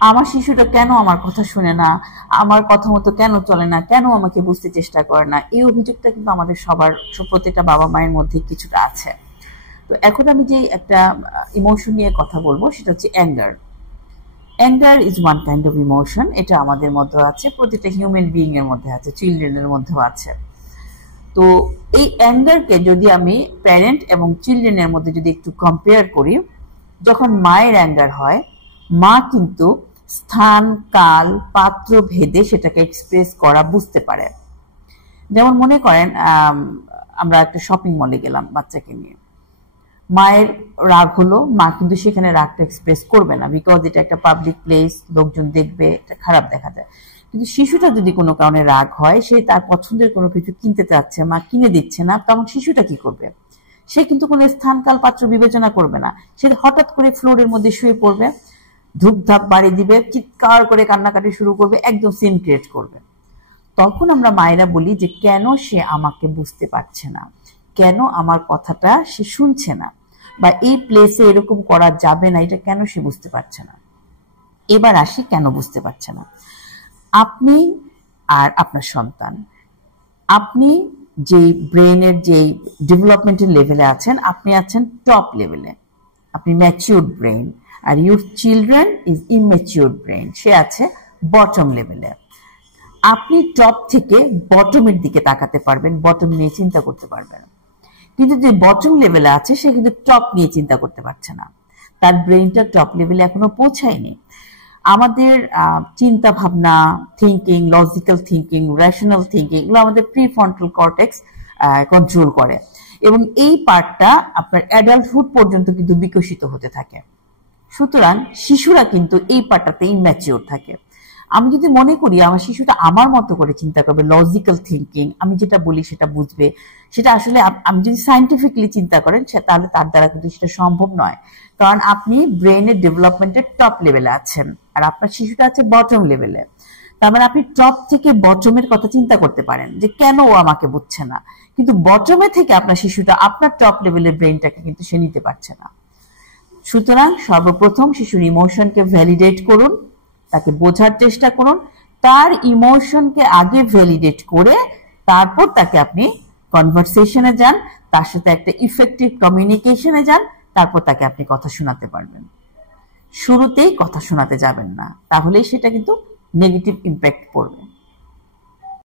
আমার শিশুটা কেন আমার কথা শুনে না, আমার কথা মতো কেন চলে না, কেন আমাকে বুঝতে চেষ্টা করে না, এই অভিযোগটা কিন্তু আমাদের সবার, প্রত্যেকটা বাবা মায়ের মধ্যে কিছুটা আছে। তো এখন আমি যে একটা ইমোশন নিয়ে কথা বলবো সেটা হচ্ছে anger. Anger is one kind of emotion. এটা আমাদের মধ্যে আছে, প্রতিটা হিউম্যান বিইং এর মধ্যে আছে, চিলড্রেনের মধ্যেও আছে। তো এই অ্যাঙ্গারকে যদি আমি প্যারেন্ট এবং চিলড্রেনের মধ্যে যদি একটু কম্পেয়ার করি, যখন মায়ের অ্যাঙ্গার হয়, মা কিন্তু স্থান, কাল, পাত্র ভেদে সেটাকে এক্সপ্রেস করা বুঝতে পারে। যেমন মনে করেন আমরা একটা শপিং মলে গেলাম বাচ্চাকে নিয়ে, মায়ের রাগ হলো, মা কিন্তু সেখানে রাগটা এক্সপ্রেস করবে না, বিকজ এটা একটা পাবলিক প্লেস, লোকজন দেখবে, এটা খারাপ দেখা যায়। কিন্তু শিশুটা যদি কোনো কারণে রাগ হয়, সে তার পছন্দের কোনো কিছু কিনতে চাচ্ছে, মা কিনে দিচ্ছে না, তখন শিশুটা কি করবে? সে কিন্তু কোনো স্থান, কাল, পাত্র বিবেচনা করবে না। সে হঠাৎ করে ফ্লোরের মধ্যে শুয়ে পড়বে, ধূপধাপ বাড়ি দিবে, চিৎকার করে কান্নাকাটি শুরু করবে, একদম সিন ক্রিয়েট করবে। তখন আমরা মায়েরা বলি যে কেন সে আমাকে বুঝতে পারছে না, কেন আমার কথাটা সে শুনছে না, বা এই প্লেসে এরকম করা যাবে না, এটা কেন সে বুঝতে পারছে না। এবার আসি কেন বুঝতে পারছে না। আপনি আর আপনার সন্তান, আপনি যে ব্রেনের যে ডেভেলপমেন্টের লেভেলে আছেন, আপনি আছেন টপ লেভেলে, আপনি ম্যাচিউরড ব্রেন, আর your children is immatured brain, সে আছে বটম লেভেলে। আপনি টপ থেকে বটমের দিকে তাকাতে পারবেন, বটম নিয়ে চিন্তা করতে পারবেন। কিন্তু যে বটম লেভেলে আছে সে কিন্তু টপ নিয়ে চিন্তা করতে পারছে না, তার ব্রেনটা টপ লেভেলে এখনো পৌঁছায়নি। আমাদের চিন্তা ভাবনা, thinking, logical thinking, rational thinking, এগুলো আমাদের প্রিফ্রন্টাল কর্টেক্স কন্ট্রোল করে, এবং এই পার্টটা আপনার অ্যাডাল্টহুড পর্যন্ত কিন্তু বিকশিত হতে থাকে। সুতরাং শিশুরা কিন্তু এই পার্টটাতে ইম্যাচিওর থাকে। আমি যদি মনে করি আমার শিশুটা আমার মতো করে চিন্তা করবে, লজিক্যাল থিঙ্কিং, আমি যেটা বলি সেটা বুঝবে, সেটা আসলে আমি যদি সায়েন্টিফিকলি চিন্তা করেন তাহলে তার দ্বারা কিন্তু সেটা সম্ভব নয়। কারণ আপনি ব্রেনের ডেভেলপমেন্টের টপ লেভেলে আছেন, আর আপনার শিশুটা আছে বটম লেভেলে। তার মানে আপনি টপ থেকে বটমের কথা চিন্তা করতে পারেন যে কেন ও আমাকে বুঝছে না, কিন্তু বটমে থেকে আপনার শিশুটা আপনার টপ লেভেলের ব্রেনটাকে কিন্তু সে নিতে পারছে না। সুতরাং সর্বপ্রথম শিশুর ইমোশনকে ভ্যালিডেট করুন, তাকে বোঝার চেষ্টা করুন, তার ইমোশনকে আগে ভ্যালিডেট করে তারপর তাকে আপনি কনভারসেশনে যান, তার সাথে একটা ইফেক্টিভ কমিউনিকেশনে যান, তারপর তাকে আপনি কথা শোনাতে পারবেন। শুরুতেই কথা শোনাতে যাবেন না, তাহলেই সেটা কিন্তু নেগেটিভ ইম্প্যাক্ট পড়বে।